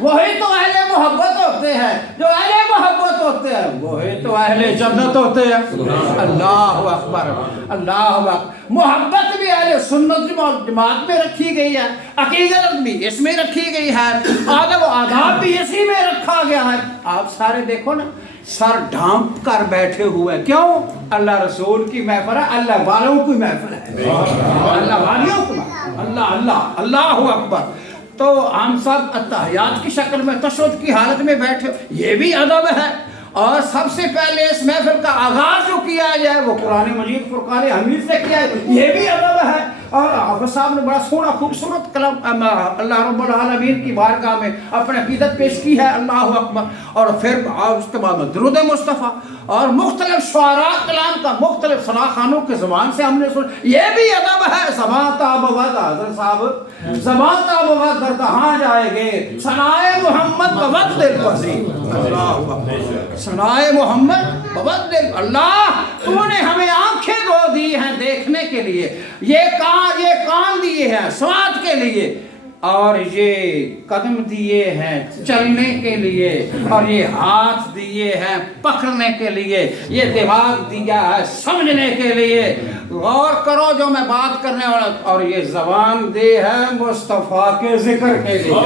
وہی تو اہل محبت ہوتے ہیں، جو اہل محبت ہوتے ہیں وہی تو اہل جنت ہوتے ہیں۔ اللہ اکبر، اللہ اکبر۔ محبت بھی اہل سنت جماعت میں رکھی گئی ہے، عقیدت بھی اس میں رکھی گئی ہے، آداب و آداب بھی اسی میں رکھا گیا ہے۔ آپ سارے دیکھو نا، سر ڈھانپ کر بیٹھے ہوئے، کیوں؟ اللہ رسول کی محفل ہے، اللہ والوں کی محفل ہے، اللہ والیوں کی محفل، اللہ اللہ اللہ اکبر۔ تو ہم سب اتحیات کی شکل میں تشہد کی حالت میں بیٹھے، یہ بھی ادب ہے۔ اور سب سے پہلے اس محفل کا آغاز جو کیا جائے وہ قرآن مجید فرقان حمید سے کیا ہے، یہ بھی ادب ہے۔ اور حافظ صاحب نے بڑا سونا خوبصورت کلام اللہ رب العالمین کی بارگاہ میں اپنے عقیدت پیش کی ہے، اللہ اکبر۔ اور پھر اس کے بعد درود مصطفیٰ اور مختلف شعراء کلام کا مختلف صلاحانوں کے زبان سے ہم نے سنا، یہ بھی ادب ہے۔ زبان تابوت حضرت صاحب زبان تابوت در کہاں جائے گے، ثنائے محمد بوت دل پذیر، اللہ اکبر، ثنائے محمد بوت دل۔ اللہ تو نے ہمیں آنکھیں دو دی ہیں دیکھنے کے لیے، یہ کان دیے ہیں سماعت کے لیے، اور یہ قدم دیے ہیں چلنے کے لیے، اور یہ ہاتھ دیے ہیں پکڑنے کے لیے، یہ دماغ دیا ہے سمجھنے کے لیے۔ غور کرو جو میں بات کرنے والا، اور یہ زبان دی ہے مصطفیٰ کے ذکر کے لیے۔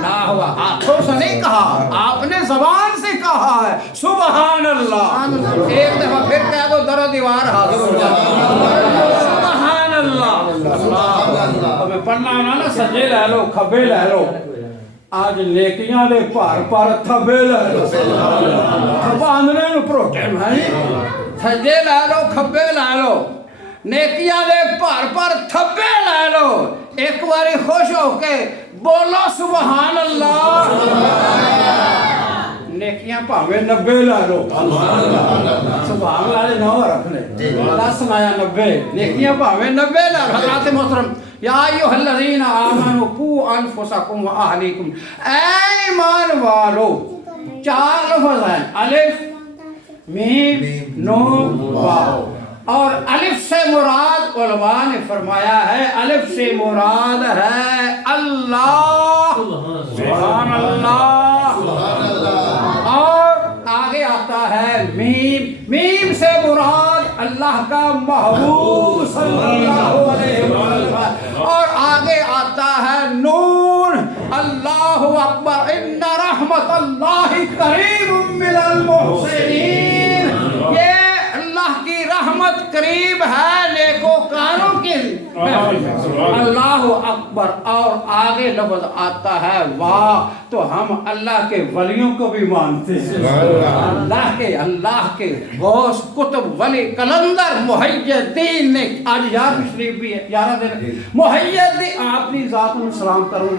نہ ہوا ہاتھوں سے نہیں کہا، آپ نے زبان سے کہا ہے، سبحان اللہ۔ ایک دفعہ پھر کہہ دو، در و دیوار حاضر ہو جائے، سبحان اللہ۔ اب پڑھنا ہونا نا، سجے لے لو کھبے لے لو، آج نیکیاں دے پار پار تھبے لے لو، باندھنے نو پروٹین ہے، سجے لے لو کھبے لے لو، نیکیاں دے پار پار تھبے لے لو، ایک باری خوش ہو کے بولو سبحان اللہ۔ نیکیاں پاوے 90 لے لو، سبحان اللہ نو رکھنے 10 نایا 90، نیکیاں پاوے 90 لے لو۔ حضرات محترم، یا ایھا الذین آمنوا قوا انفسکم واہلیکم، اے ایمان والو، 4 لفظ ہیں، الف میم نون واو، اور الف سے مراد علماء نے فرمایا ہے، الف سے مراد ہے اللہ، سبحان اللہ، اور آگے آتا ہے میم، میم سے مراد اللہ کا محبوب صلی اللہ علیہ وسلم، اور آگے آتا ہے نون، اللہ اکبر، ان رحمت اللہ قریب من المحسنین، یہ اللہ کی رحمت قریب ہے نیکوکاروں کی، اللہ اکبر۔ اور آگے لفظ آتا ہے واہ، تو ہم اللہ کے ولیوں کو بھی مانتے ہیں، اللہ کے غوث کتب ولی قلندر محی الدین نے، آج یار شریف بھی ہے، 11 دن محی الدین، آپ نے ذات میں سلام کروں،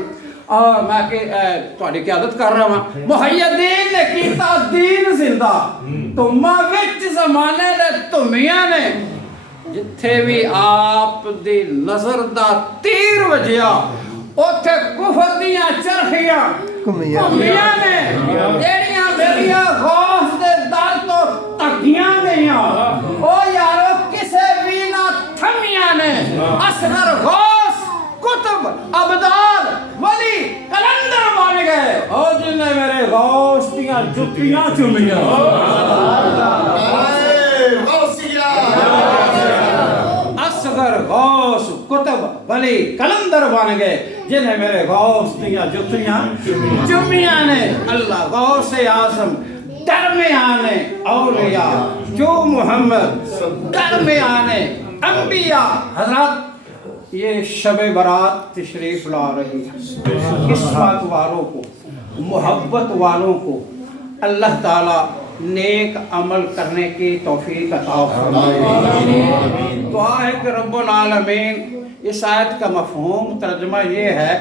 اور میں کہ تھوڑی قیادت کر رہا ہوں، محی الدین نے کیتا دین زندہ، تمہ وچ زمانے دے تمیاں نے، جتھے بھی آپ دی نظر دا تیر وجیا، اوتھے کفر دیاں چرخیاں کمیاں نے، جیڑیاں میریاں غوث دے در تو تکیاں گئیاں، او یارو کسے بھی نہ تھمیاں نے، اصغر غوث کتب ابدال ولی قلندر بن گئے، اور جن نے میرے غوث دیاں جتیاں چومیاں، اصغر غوث کتب ولی قلندر بن گئے، جنہیں میرے غوث دیاں جتیاں چومیاں نے۔ اللہ غوث اعظم درمیان اولیاء جو محمد درمیان انبیاء۔ حضرات یہ شب برات تشریف لا رہی ہے، قسمت والوں کو، محبت والوں کو اللہ تعالیٰ نیک عمل کرنے کی توفیق عطا فرمائے۔ دعا ہے کہ رب العالمین، اس آیت کا مفہوم ترجمہ یہ ہے،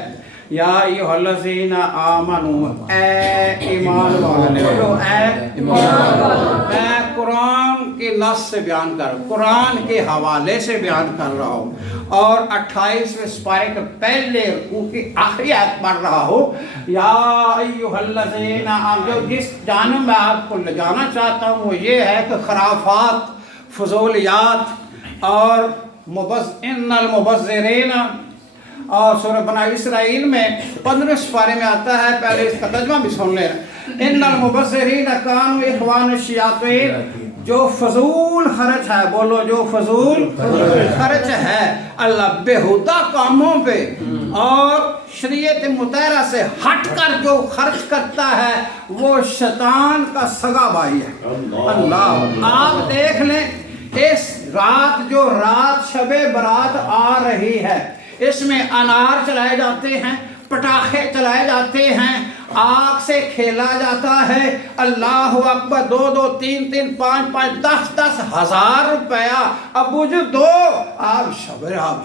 یا ایھا الذین آمنوا، اے ایمان والو، اے ایمان والو، میں قرآن کے نص سے بیان کر، قرآن کے حوالے سے بیان کر رہا ہوں، اور 28ویں سپارے کے پہلے رکوع کی آخری آیت پڑھ رہا ہوں، یا ایھا الذین آمنوا۔ جس جانب میں آپ کو لے جانا چاہتا ہوں وہ یہ ہے کہ خرافات، فضولیات اور ان المبذرین اور سورہ بنی اسرائیل میں 15 پارے میں آتا ہے، پہلے اس کا ترجمہ بھی سن لیں۔ ان المبصرین کانوا اخوان الشیاطین، جو فضول خرچ ہے، بولو جو فضول خرچ ہے اللہ بےہودہ کاموں پہ اور شریعت مطہرہ سے ہٹ کر جو خرچ کرتا ہے وہ شیطان کا سگا بھائی ہے۔ اللہ، آپ دیکھ لیں اس رات، جو رات شب برات آ رہی ہے، اس میں انار چلائے جاتے ہیں، پٹاخے چلائے جاتے ہیں، آگ سے کھیلا جاتا ہے، اللہ اکبر، 2 3 3 5 5 10 ہزار روپیہ، ابو جو دو، آپ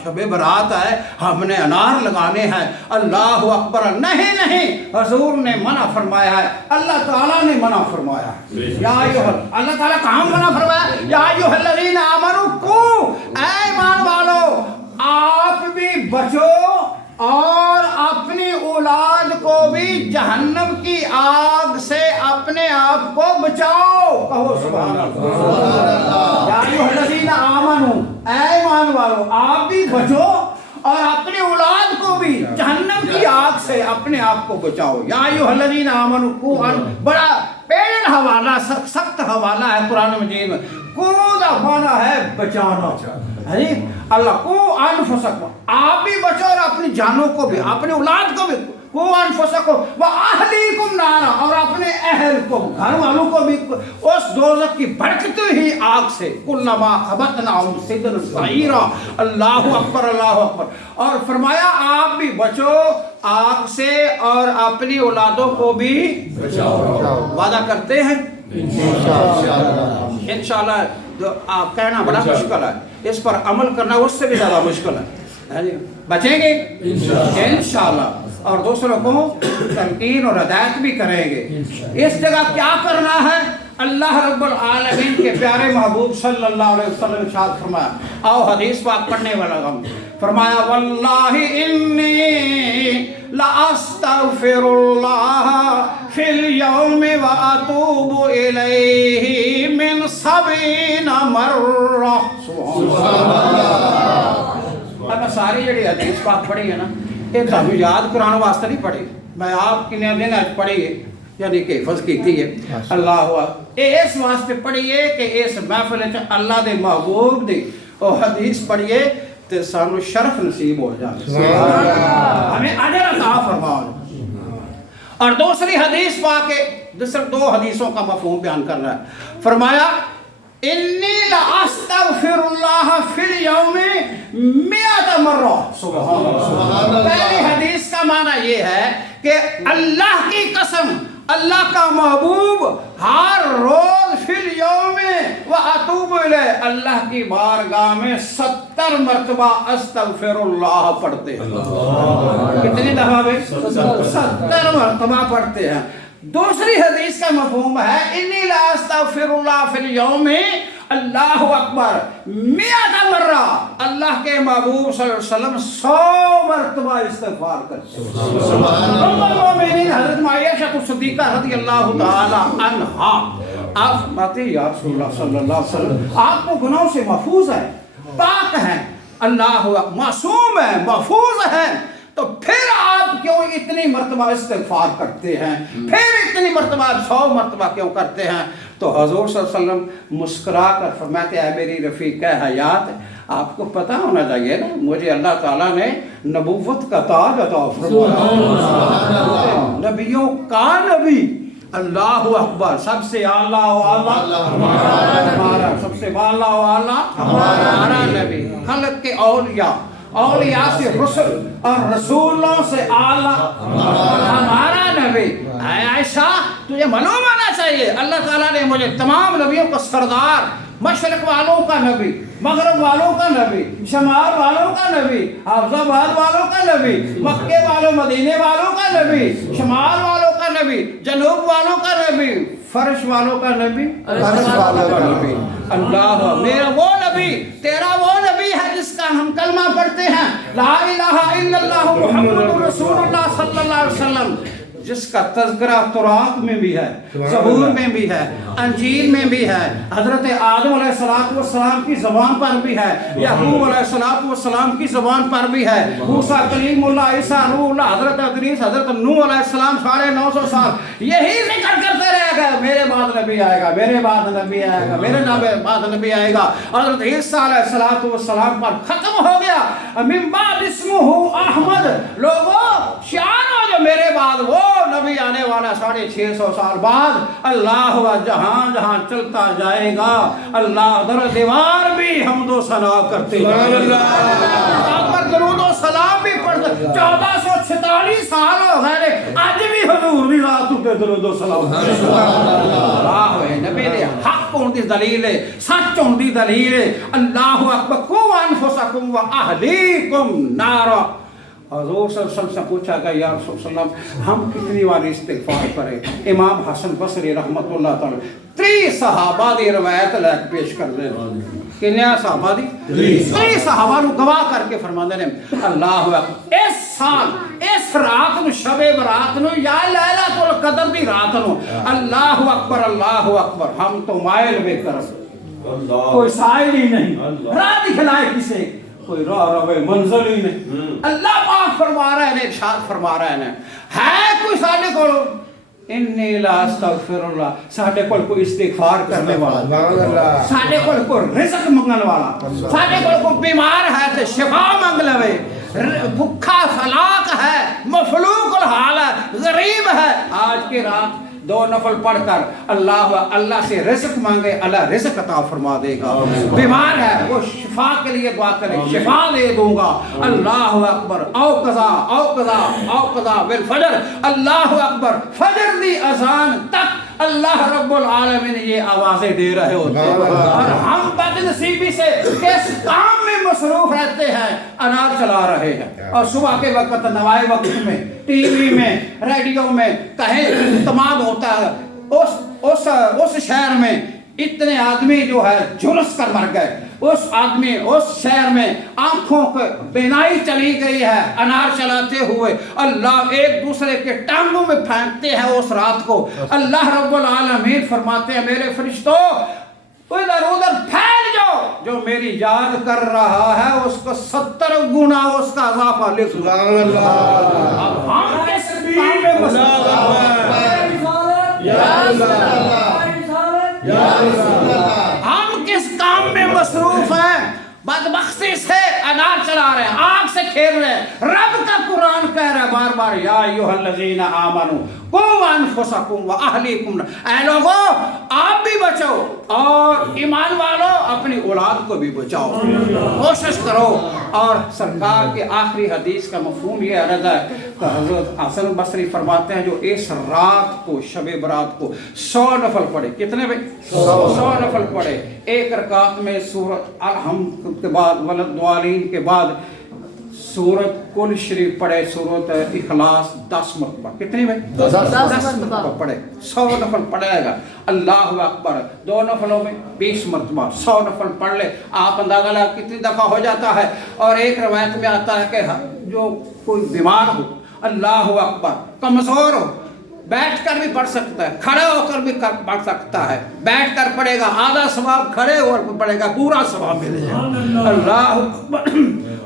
شب برات ہے، ہم نے انار لگانے ہیں، اللہ اکبر، نہیں حضور نے منع فرمایا ہے، اللہ تعالیٰ نے منع فرمایا ہے۔ اللہ تعالیٰ کہاں منع فرمایا؟ یا ایھا الذین آمنوا قوا، اے ایمان والو آپ بھی بچو اور اپنی اولاد کو بھی جہنم کی آگ سے اپنے آپ کو بچاؤ، کہو سبحان اللہ۔ یا ایھا الذین آمنوا، اے ایمان والو آپ بھی بچو اور اپنی اولاد کو بھی جہنم کی آگ سے اپنے آپ کو بچاؤ۔ یا ایھا الذین آمنوا قوا، بڑا پیڑ حوالہ، سخت حوالہ ہے قرآن مجید میں۔ قوا مانا ہے بچانا، اللہ کو انفسکم، آپ بھی بچو اور اپنی جانوں کو بھی، اپنی اولاد کو بھی، کو انفسکم واہلیکم نارا، اور اپنے اہل کو، گھر والوں کو بھی اس دوزخ کی بھڑکتی ہوئی آگ سے، کلما خبتناہم سدرا سعیرا، اللہ اکبر اللہ اکبر، اور فرمایا آپ بھی بچو آگ سے اور اپنی اولادوں کو بھی بچاؤ۔ وعدہ کرتے ہیں انشاءاللہ، آپ کہنا بڑا مشکل ہے، اس پر عمل کرنا اس سے بھی زیادہ مشکل ہے۔ بچیں گے انشاءاللہ، اور دوسروں کو تلقین اور ہدایت بھی کریں گے۔ اس جگہ کیا کرنا ہے؟ اللہ رب العالمین کے پیارے محبوب صلی اللہ علیہ وسلم ارشاد فرمایا، آؤ حدیث پاک پڑھنے والا ہم، فرمایا واللہ انی لاستغفر اللہ فی اليوم واتوب الیہ من 70 مرہ۔ سبحان اللہ۔ اب ساری جڑی حدیث پاک پڑھی ہے نا، یہ تھانوں یاد قرآن واسطے نہیں پڑھی، میں آپ کی دن پڑھی ہے، یعنی کہ حفظ کیتی ہے۔ اللہ اس واسطے پڑھیے کہ اس محفل اللہ دے محبوب دی اور حدیث پڑھیے تے سانو شرف نصیب ہو جائے، ہمیں اجر عطا فرماؤ۔ اور دوسری حدیث پاک ہے، دوسرے 2 حدیثوں کا مفہوم بیان کر رہا ہے، فرمایا انی لاستغفر اللہ فی اليوم 100 مرہ۔ سبحان اللہ۔ پہلی حدیث کا معنی یہ ہے کہ اللہ کی قسم، اللہ کا محبوب ہر روز فی اليوم واتوب الیہ، اللہ کی بارگاہ میں 70 مرتبہ استغفر اللہ پڑھتے ہیں۔ کتنی دفعہ بھائی؟ 70 مرتبہ پڑھتے ہیں۔ دوسری حدیث کا مفہوم ہے انی لا استغفر اللہ فی اليوم، اللہ اکبر 100 مرہ، اللہ کے محبوب صلی اللہ علیہ وسلم 100 مرتبہ استغفار کرتے ہیں۔ ام المؤمنین حضرت عائشہ صدیقہ رضی اللہ تعالی عنہا، آپ فرماتے ہیں یا رسول اللہ صلی اللہ علیہ وسلم، آپ کو گناہوں سے محفوظ ہیں، پاک ہیں، اللہ معصوم ہیں، محفوظ ہیں، تو پھر آپ کیوں اتنی مرتبہ استغفار کرتے ہیں؟ پھر اتنی مرتبہ 100 مرتبہ کیوں کرتے ہیں؟ تو حضور صلی اللہ علیہ وسلم مسکرا کر فرماتے ہیں، اے میری رفیق حیات، آپ کو پتہ ہونا چاہیے نا، مجھے اللہ تعالیٰ نے نبوت کا تاج عطا فرمایا، نبیوں کا نبی، اللہ اکبر، سب سے اعلیٰ و اعلیٰ ہمارا، سب سے اعلیٰ و اعلیٰ ہمارا نبی، خلق کے اولیاء، اولیاء سے رسل اور رسولوں سے اعلیٰ ہمارا نبی۔ اے عائشہ تجھے معلوم ہونا چاہیے، اللہ تعالیٰ نے مجھے تمام نبیوں کو سردار، مشرق والوں کا نبی، مغرب والوں کا نبی، شمال والوں کا نبی، حافظ آباد والوں کا نبی، مکے والوں مدینے والوں کا نبی، شمال والوں کا نبی، جنوب والوں کا نبی، فرش والوں کا نبی، فرش والوں کا نبی، اللہ میرا وہ نبی، تیرا وہ نبی ہے جس کا ہم کلمہ پڑھتے ہیں لا الہ الا اللہ محمد رسول اللہ صلی اللہ علیہ وسلم، جس کا تذکرہ تورات میں بھی ہے، زبور میں بھی ہے، انجیل میں بھی ہے، حضرت آدم علیہ السلام کی زبان پر بھی ہے، یعقوب علیہ السلام کی زبان پر بھی ہے، موسیٰ کلیم اللہ، عیسیٰ روح اللہ، حضرت ادریس، حضرت نوح علیہ السلام 950 سال یہی ذکر کرتے رہے گا میرے بعد نبی آئے گا، میرے بعد نبی آئے گا، میرے بعد نبی آئے گا۔ حضرت عیسیٰ علیہ السلام پر ختم ہو گیا، من بعد اسمہ احمد، لوگوں شان ہو جو میرے بعد وہ نبی آنے والا 650 سال بعد، اللہ جہاں جہاں چلتا جائے گا، اللہ در دیوار بھی حمد و ثنا کرتے جائے گا، پر درود و سلام بھی پڑھتے۔ 1446 سال ہو گئے اج بھی حضور دی ذات تے درود و سلام، اللہ نبی دے حق ہون دی دلیل ہے، سچ ہون دی دلیل ہے۔ اللہ اکبر، قوا انفسکم واہلیکم نارا۔ حضور صلی اللہ علیہ وسلم سے پوچھا کہ یا رسول اللہ صلی اللہ علیہ وسلم ہم کتنی بار استغفار کریں؟ امام حسن بصری رحمت اللہ تعالی 30 صحابہ دی روایت لے کے پیش کر دیں۔ کنیا صحابہ دی 30 صحابہ نو گواہ کر کے فرماندے نے اللہ اکبر، اس سال اس رات نو شب برات نو یا لیلۃ القدر دی رات نو اللہ اکبر ہم تو مائل بے طرف، کوئی سائل ہی نہیں، راہ دکھلائے کسے، کوئی راہ روے منزل ہی نہیں۔ اللہ پاک فرما رہے ہیں، ارشاد فرما رہے ہیں، ہے کوئی ساڈے کول انی لا استغفر اللہ، ساڈے کول کوئی استغفار کرنے والا، ساڈے کول کوئی رزق منگن والا، ساڈے کول کوئی بیمار ہے تے شفا منگ لوے، بھوکا ہلاک ہے، مفلوق الحال ہے، غریب ہے، آج کی رات 2 نفل پڑھ کر اللہ سے رزق مانگے، اللہ رزق عطا فرما دے گا۔ بیمار ہے وہ شفا کے لیے دعا کرے، شفا دے دوں گا۔ اللہ اکبر، او قضا بالفجر، اللہ اکبر، فجر دی اذان تک اللہ رب العالمین یہ آوازیں دے رہے ہوتے ہیں، اور ہم بد نصیبی سے کس کام میں مصروف رہتے ہیں؟ انار چلا رہے ہیں، اور صبح کے وقت نوائے وقت میں ٹی وی میں ریڈیو میں کہیں اعتماد ہوتا ہے، اس شہر میں اتنے آدمی جو ہے جھلس کر مر گئے، اس شہر میں آنکھوں کو بینائی چلی گئی ہے انار چلاتے ہوئے، اللہ ایک دوسرے کے ٹانگوں میں پھینکتے ہیں اس رات کو۔ اللہ رب العالمین فرماتے ہیں میرے فرشتوں ادھر ادھر پھیل جاؤ، جو میری یاد کر رہا ہے اس کو 70 گنا اس کا اضافہ لکھ دو۔ اب ہم کس کام میں مصروف ہم کس کام میں مصروف ہیں؟ بدبختی سے انار چلا رہے ہیں، آگ سے کھیل رہے ہیں۔ رب کا قرآن کہہ رہا ہے بار بار یا ایھا الذین آمنوا قوا انفسکم واہلیکم، اے لوگوں آپ بھی بچو اور ایمان والو اپنی اولاد کو بھی بچاؤ، کوشش کرو۔ اور سرکار کے آخری حدیث کا مفہوم یہ عرض ہے کہ حضرت حسن بصری فرماتے ہیں جو اس رات کو شب برات کو 100 نفل پڑھے، کتنے بھائی؟ 100 نفل پڑھے، ایک رکعت میں سورۃ الحمد کے بعد ولدوالین کے بعد سورت کل شریف پڑھے، سورت اخلاص 10 مرتبہ، کتنی میں 10 مرتبہ پڑھے، 100 نفل پڑھے گا۔ اللہ اکبر، 2 نفلوں میں 20 مرتبہ 100 نفل پڑھ لے، آپ اندازہ لگا کتنی دفعہ ہو جاتا ہے۔ اور ایک روایت میں آتا ہے کہ جو کوئی بیمار ہو، اللہ اکبر، کمزور ہو، بیٹھ کر بھی پڑھ سکتا ہے، کھڑے ہو کر بھی پڑھ سکتا ہے، بیٹھ کر پڑھے گا آدھا ثواب، کھڑے ہو کر پڑھے گا پورا ثواب ملے گا۔ اللہ اکبر۔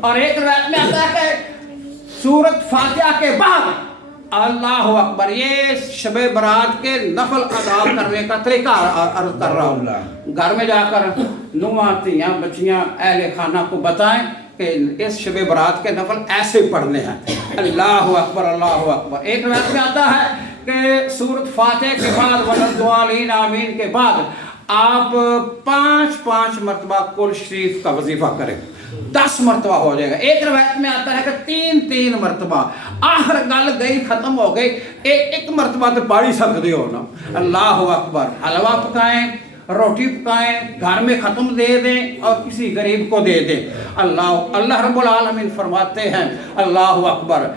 اور ایک روایت میں آتا ہے کہ سورت فاتحہ کے بعد اللہ اکبر، یہ شب برات کے نفل ادا کرنے کا طریقہ عرض کر رہا ہوں، گھر میں جا کر نواں تیاں بچیاں اہل خانہ کو بتائیں کہ اس شب برات کے نفل ایسے پڑھنے ہیں۔ اللہ اکبر، اللہ اکبر۔ ایک روایت میں آتا ہے کہ سورت فاتحہ کے بعد ولدوالین آمین کے بعد آپ 5 مرتبہ کل شریف کا وظیفہ کریں، 10 مرتبہ ہو جائے گا۔ ایک روایت میں آتا ہے کہ 3 مرتبہ، آخر گل گئی ختم ہو گئی، ایک مرتبہ تو پاڑی سکتے ہو نا۔ اللہ اکبر، حلوہ پکائیں، روٹی پکائیں، گھر میں ختم دے دیں اور کسی غریب کو دے دیں۔ اللہ رب العالمین فرماتے ہیں اللہ اکبر،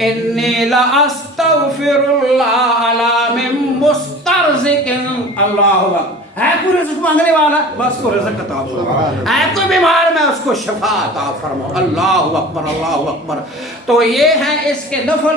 انی لا استغفر اللہ علی من مسترزق، اللہ اکبر، ہے کوئی رزق مانگنے والا بس کو رزق عطا فرما، ہے کوئی بیمار میں اس کو شفا عطا فرما۔ اللہ اکبر، اللہ اکبر۔ تو یہ ہیں اس کے نفل